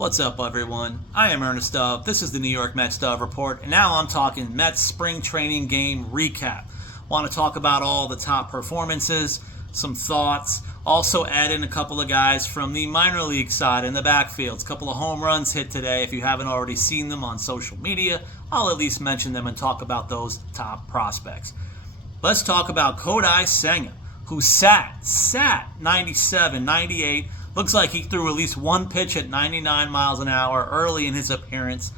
What's up, everyone? I am Ernest Dove. This is the New York Mets Dove Report, and now I'm talking Mets spring training game recap. Want to talk about all the top performances, some thoughts, also add in a couple of guys from the minor league side in the backfields. A couple of home runs hit today. If you haven't already seen them on social media, I'll at least mention them and talk about those top prospects. Let's talk about Kodai Senga, who sat 97, 98. Looks like he threw at least one pitch at 99 miles an hour early in his appearance.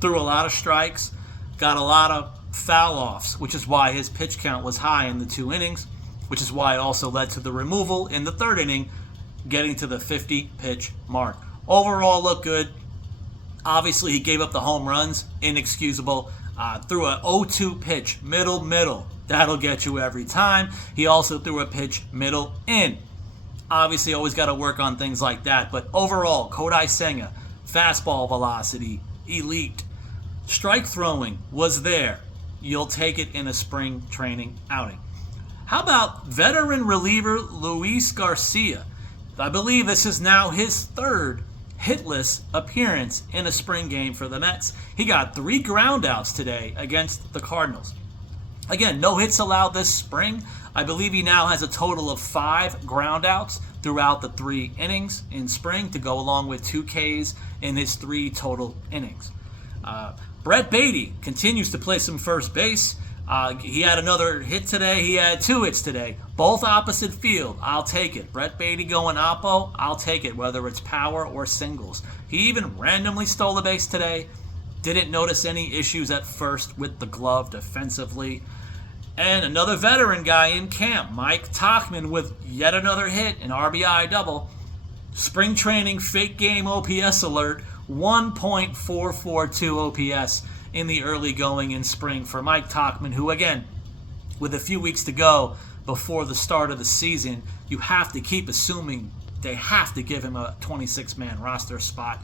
Threw a lot of strikes, got a lot of foul offs, which is why his pitch count was high in the 2 innings, which is why it also led to the removal in the 3rd inning, getting to the 50 pitch mark. Overall, looked good. Obviously, he gave up the home runs, inexcusable. Threw a 0-2 pitch, middle. That'll get you every time. He also threw a pitch middle in. Obviously, always got to work on things like that. But overall, Kodai Senga, fastball velocity, elite. Strike throwing was there. You'll take it in a spring training outing. How about veteran reliever Luis Garcia? I believe this is now his 3rd hitless appearance in a spring game for the Mets. He got 3 groundouts today against the Cardinals. Again, no hits allowed this spring. I believe he now has a total of 5 groundouts throughout the 3 innings in spring to go along with 2 Ks in his 3 total innings. Baty continues to play some first base. He had another hit today. He had 2 hits today, both opposite field. I'll take it. Baty going oppo, I'll take it, whether it's power or singles. He even randomly stole a base today. Didn't notice any issues at first with the glove defensively. And another veteran guy in camp, Mike Tauchman, with yet another hit, an RBI double. Spring training fake game OPS alert, 1.442 OPS in the early going in spring for Mike Tauchman, who, again, with a few weeks to go before the start of the season, you have to keep assuming they have to give him a 26-man roster spot.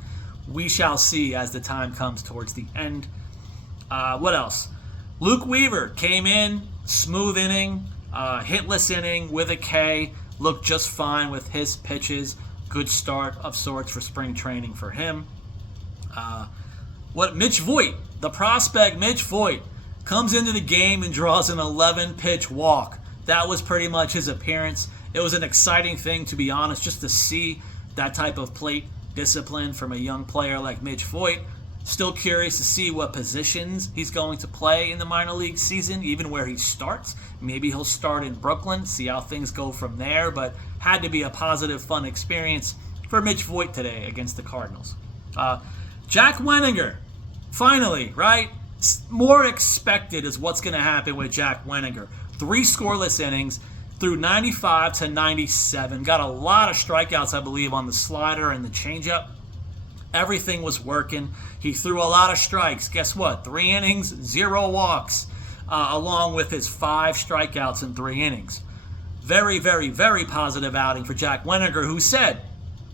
We shall see as the time comes towards the end. What else? Luke Weaver came in, smooth inning, hitless inning with a K, looked just fine with his pitches. Good start of sorts for spring training for him. Mitch Voit, the prospect Mitch Voit, comes into the game and draws an 11-pitch walk. That was pretty much his appearance. It was an exciting thing, to be honest, just to see that type of plate discipline from a young player like Mitch Voit. Still curious to see what positions he's going to play in the minor league season, even where he starts. Maybe he'll start in Brooklyn, see how things go from there, but had to be a positive, fun experience for Mitch Voit today against the Cardinals. Jack Wenninger, finally, right? More expected is what's going to happen with Jack Wenninger. 3 scoreless innings, through 95 to 97. Got a lot of strikeouts, I believe, on the slider and the changeup. Everything was working. He threw a lot of strikes. Guess what? 3 innings, 0 walks, along with his 5 strikeouts in 3 innings. Very, very, very positive outing for Jack Wenninger, who said,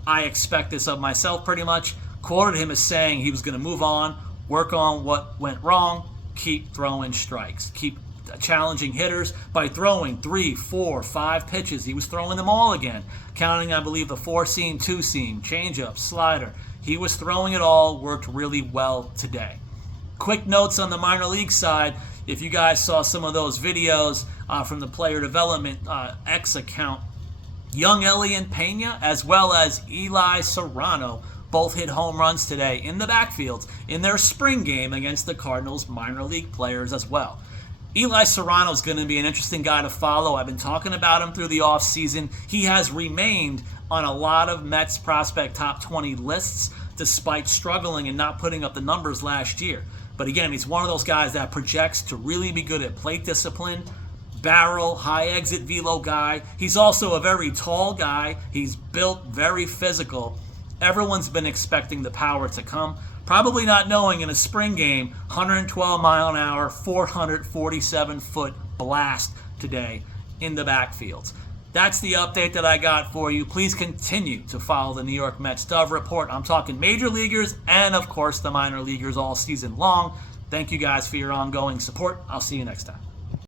I expect this of myself pretty much. Quoted him as saying he was going to move on, work on what went wrong, keep throwing strikes, keep challenging hitters by throwing 3, 4, 5 pitches. He was throwing them all again, counting, I believe, the 4-seam, 2-seam, changeup, slider. He was throwing it all, worked really well today. Quick notes on the minor league side. If you guys saw some of those videos from the player development X account, young Elian Pena as well as Eli Serrano both hit home runs today in the backfields in their spring game against the Cardinals minor league players as well. Eli Serrano is going to be an interesting guy to follow. I've been talking about him through the offseason. He has remained on a lot of Mets prospect top 20 lists despite struggling and not putting up the numbers last year. But again, he's one of those guys that projects to really be good at plate discipline, barrel, high exit velo guy. He's also a very tall guy. He's built very physical. Everyone's been expecting the power to come. Probably not knowing in a spring game, 112 mile an hour, 447 foot blast today in the backfields. That's the update that I got for you. Please continue to follow the New York Mets Dove Report. I'm talking major leaguers and, of course, the minor leaguers all season long. Thank you guys for your ongoing support. I'll see you next time.